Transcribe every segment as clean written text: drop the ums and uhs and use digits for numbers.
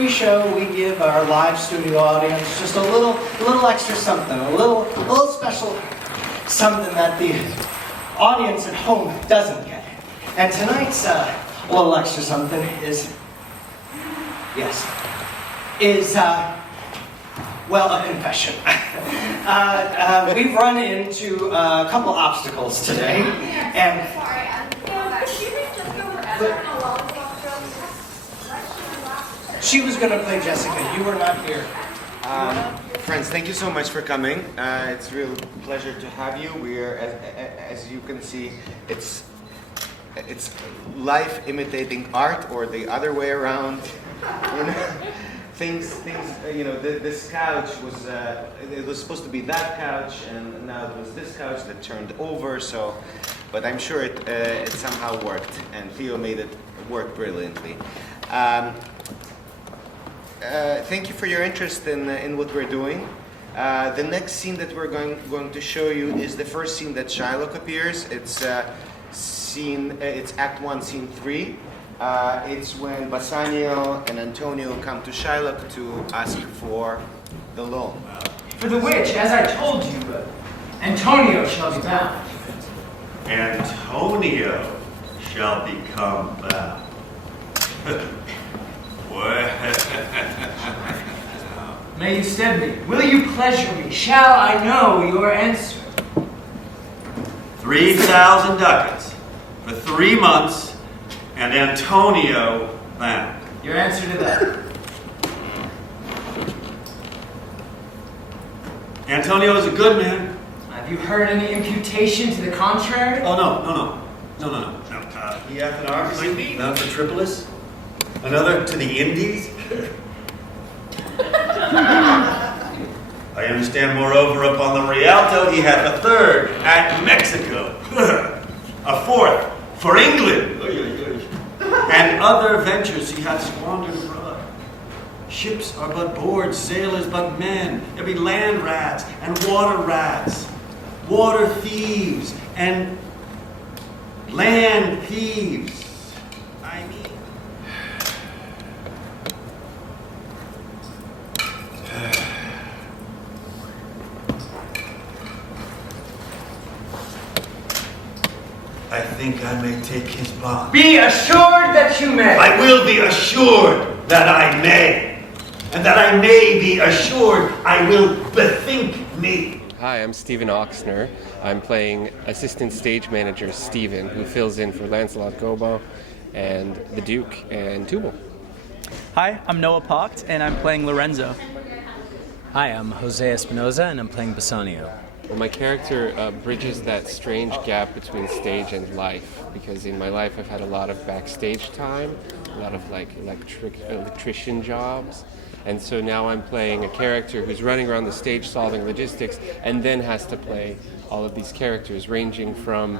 pre-show, we give our live studio audience just a little extra something, a little special something that the audience at home doesn't get. And tonight's little extra something is well, a confession. We've run into a couple obstacles today, and she was going to play Jessica. You were not here. Friends, thank you so much for coming. It's a real pleasure to have you. We're, as you can see, it's life imitating art, or the other way around. You know, things. You know, this couch was it was supposed to be that couch, and now it was this couch that turned over. So, but I'm sure it somehow worked, and Theo made it work brilliantly. Thank you for your interest in what we're doing. The next scene that we're going to show you is the first scene that Shylock appears. It's it's Act 1, Scene 3. It's when Bassanio and Antonio come to Shylock to ask for the loan. For the which, as I told you, Antonio shall be bound. Antonio shall become bound. May you stead me. Will you pleasure me? Shall I know your answer? 3,000 ducats for 3 months, and Antonio bound. Your answer to that? Antonio is a good man. Have you heard any imputation to the contrary? Oh, no. He hath an argosy bound for Tripolis, another to the Indies. I understand, moreover, upon the Rialto, he hath a third at Mexico, a fourth for England, and other ventures he hath squandered abroad. Ships are but boards, sailors but men. There be land rats and water rats, water thieves and land thieves. I mean, I think I may take his bond. Be assured that you may. I will be assured that I may, and that I may be assured I will bethink me. Hi, I'm Stephen Oxner. I'm playing assistant stage manager Stephen, who fills in for Lancelot Gobo and the Duke and Tubal. Hi, I'm Noah Pocht, and I'm playing Lorenzo. Hi, I'm Jose Espinoza, and I'm playing Bassanio. Well, my character bridges that strange gap between stage and life, because in my life I've had a lot of backstage time, a lot of electrician jobs, and so now I'm playing a character who's running around the stage solving logistics, and then has to play all of these characters, ranging from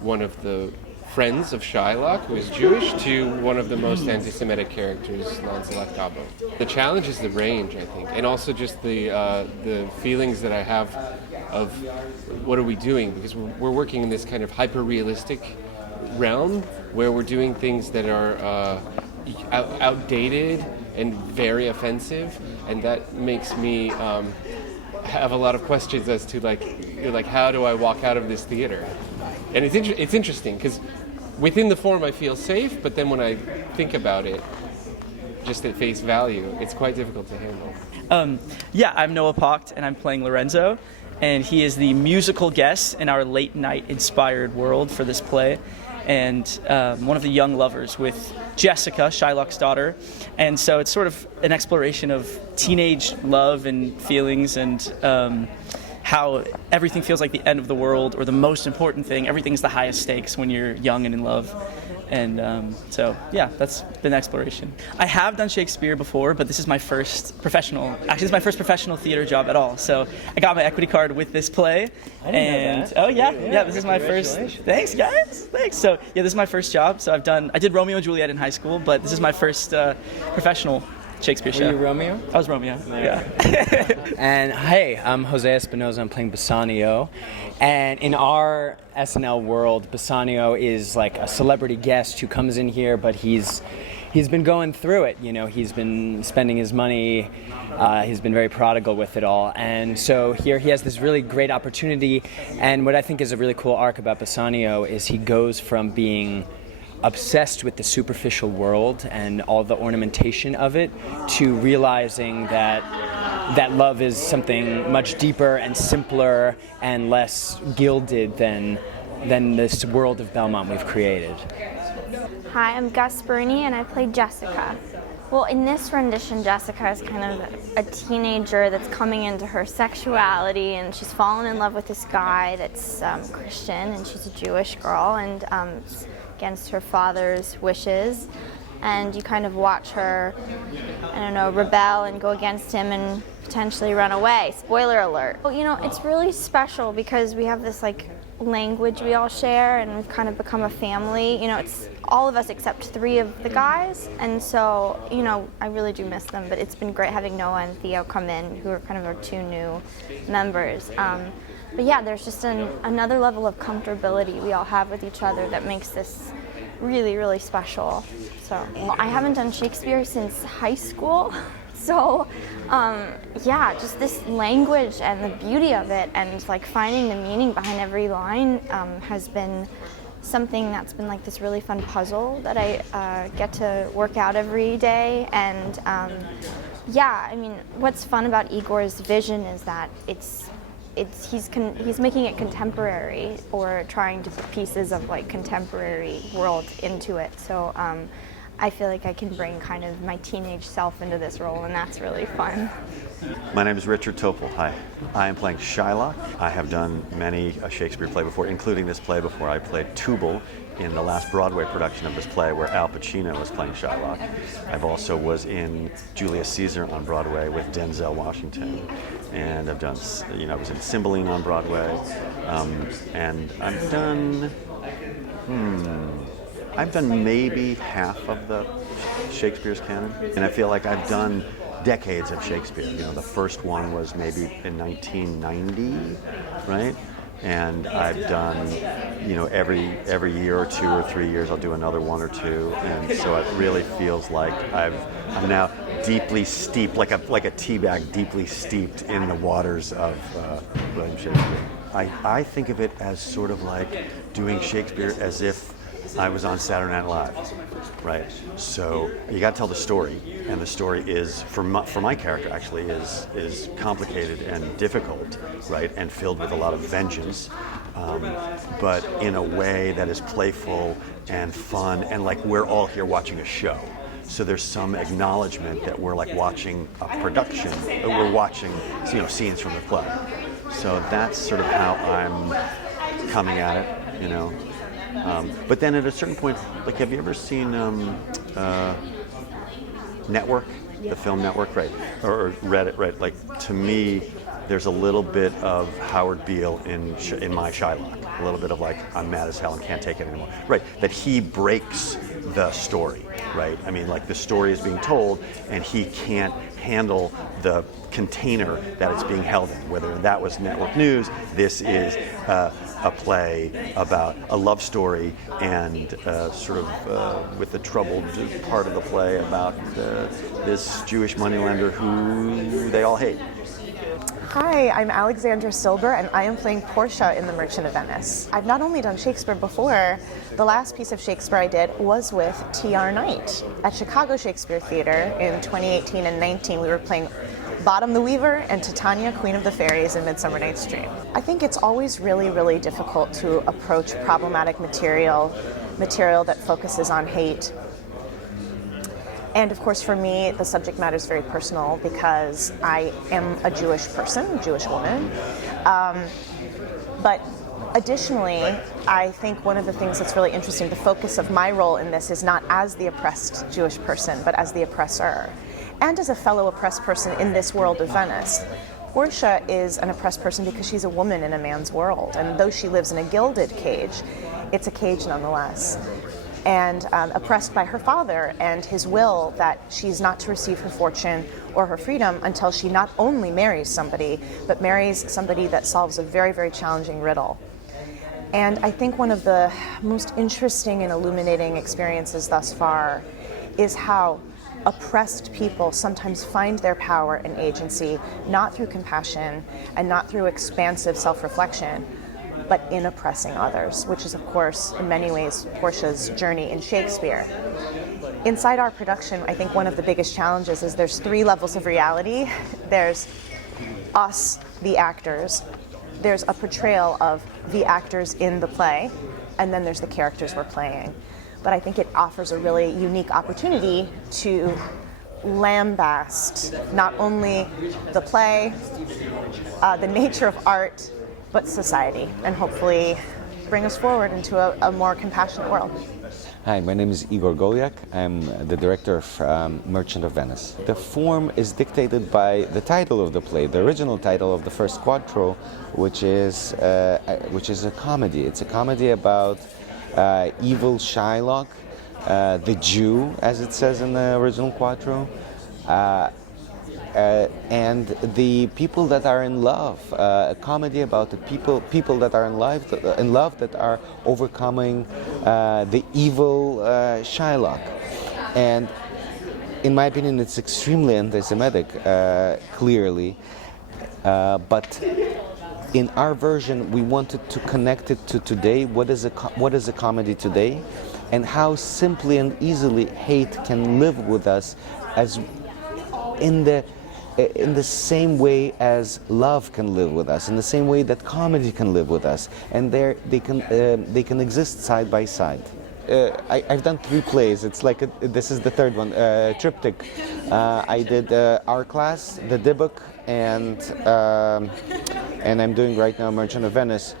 one of the friends of Shylock, who is Jewish, to one of the most anti-Semitic characters, Lancelot Gabo. The challenge is the range, I think, and also just the feelings that I have of what are we doing, because we're working in this kind of hyper-realistic realm where we're doing things that are outdated and very offensive, and that makes me have a lot of questions as to like how do I walk out of this theater? And it's interesting because within the form I feel safe, but then when I think about it, just at face value, it's quite difficult to handle. I'm Noah Pocht, and I'm playing Lorenzo, and he is the musical guest in our late night inspired world for this play, and one of the young lovers with Jessica, Shylock's daughter. And so it's sort of an exploration of teenage love and feelings, and how everything feels like the end of the world, or the most important thing. Everything's the highest stakes when you're young and in love. And so, yeah, that's been exploration. I have done Shakespeare before, but this is my first professional theater job at all. So I got my equity card with this play. I didn't know that. Oh yeah, this is my first. Thanks, guys. Thanks. So yeah, this is my first job. So I did Romeo and Juliet in high school, but this is my first professional Shakespeare show. Were you Romeo? I was Romeo. Yeah. And hey, I'm Jose Espinoza. I'm playing Bassanio. And in our SNL world, Bassanio is like a celebrity guest who comes in here, but he's he's been going through it. You know, he's been spending his money. He's been very prodigal with it all, and so here he has this really great opportunity. And what I think is a really cool arc about Bassanio is he goes from being obsessed with the superficial world and all the ornamentation of it to realizing that love is something much deeper and simpler and less gilded than this world of Belmont we've created. Hi, I'm Gus Bruni and I play Jessica. Well, in this rendition, Jessica is kind of a teenager that's coming into her sexuality, and she's fallen in love with this guy that's Christian, and she's a Jewish girl, and against her father's wishes. And you kind of watch her, I don't know, rebel and go against him and potentially run away. Spoiler alert. Well, you know, it's really special because we have this like language we all share, and we've kind of become a family. You know, it's all of us except 3 of the guys, and so, you know, I really do miss them, but it's been great having Noah and Theo come in, who are kind of our 2 new members. But yeah, there's just another level of comfortability we all have with each other that makes this really, really special. So I haven't done Shakespeare since high school. So yeah, just this language and the beauty of it, and like finding the meaning behind every line has been something that's been like this really fun puzzle that I get to work out every day. And yeah, I mean, what's fun about Igor's vision is that he's making it contemporary, or trying to put pieces of like contemporary world into it. So I feel like I can bring kind of my teenage self into this role, and that's really fun. My name is Richard Topol. Hi. I am playing Shylock. I have done many a Shakespeare play before, including this play before. I played Tubal in the last Broadway production of this play, where Al Pacino was playing Shylock. I've also was in Julius Caesar on Broadway with Denzel Washington. And I've done, you know, I was in Cymbeline on Broadway. And I've done maybe half of the Shakespeare's canon. And I feel like I've done decades of Shakespeare. You know, the first one was maybe in 1990, right? And I've done, you know, every year or 2 or 3 years I'll do another 1 or 2, and so it really feels like I'm now deeply steeped, like a tea bag, deeply steeped in the waters of William Shakespeare. I think of it as sort of like doing Shakespeare as if I was on Saturday Night Live, right? So you got to tell the story, and the story is, for my character actually, is complicated and difficult, right? And filled with a lot of vengeance, but in a way that is playful and fun, and like we're all here watching a show. So there's some acknowledgement that we're like watching a production, that we're watching, you know, scenes from the play. So that's sort of how I'm coming at it, you know. But then at a certain point, like, have you ever seen Network, the film Network, right? Or read it, right? Like, to me, there's a little bit of Howard Beale in my Shylock. A little bit of like, I'm mad as hell and can't take it anymore. Right, that he breaks the story, right? I mean, like, the story is being told and he can't handle the container that it's being held in. Whether that was Network News, this is a play about a love story, and sort of with the troubled part of the play about this Jewish moneylender who they all hate. Hi, I'm Alexandra Silber, and I am playing Portia in The Merchant of Venice. I've not only done Shakespeare before, the last piece of Shakespeare I did was with T.R. Knight. At Chicago Shakespeare Theater in 2018 and 19, we were playing Bottom the Weaver and Titania, Queen of the Fairies in Midsummer Night's Dream. I think it's always really, really difficult to approach problematic material that focuses on hate. And of course, for me, the subject matter is very personal because I am a Jewish person, a Jewish woman. But additionally, I think one of the things that's really interesting, the focus of my role in this is not as the oppressed Jewish person, but as the oppressor. And as a fellow oppressed person in this world of Venice. Portia is an oppressed person because she's a woman in a man's world. And though she lives in a gilded cage, it's a cage nonetheless. And oppressed by her father and his will that she's not to receive her fortune or her freedom until she not only marries somebody, but marries somebody that solves a very, very challenging riddle. And I think one of the most interesting and illuminating experiences thus far is how oppressed people sometimes find their power and agency, not through compassion and not through expansive self-reflection, but in oppressing others, which is, of course, in many ways, Portia's journey in Shakespeare. Inside our production, I think one of the biggest challenges is there's 3 levels of reality. There's us, the actors, there's a portrayal of the actors in the play, and then there's the characters we're playing. But I think it offers a really unique opportunity to lambast not only the play, the nature of art, but society, and hopefully bring us forward into a more compassionate world. Hi, my name is Igor Goliak. I'm the director of Merchant of Venice. The form is dictated by the title of the play, the original title of the first quattro, which is a comedy. It's a comedy about evil Shylock, the Jew, as it says in the original quattro, and the people that are in love. A comedy about the people that are in love that are overcoming the evil Shylock. And in my opinion, it's extremely anti-Semitic, clearly, but in our version, we wanted to connect it to today. What is a comedy today, and how simply and easily hate can live with us, as in the same way as love can live with us, in the same way that comedy can live with us, and they can exist side by side. I've done 3 plays. It's like this is the 3rd one, triptych. I did Our Class, the Dybbuk, and I'm doing right now Merchant of Venice.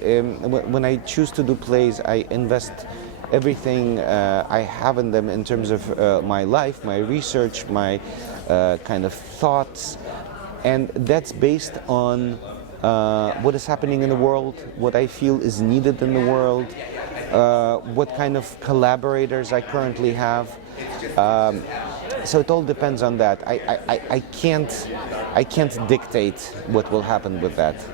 When I choose to do plays, I invest everything I have in them in terms of my life, my research, my kind of thoughts, and that's based on what is happening in the world, what I feel is needed in the world, what kind of collaborators I currently have. So it all depends on that. I can't dictate what will happen with that.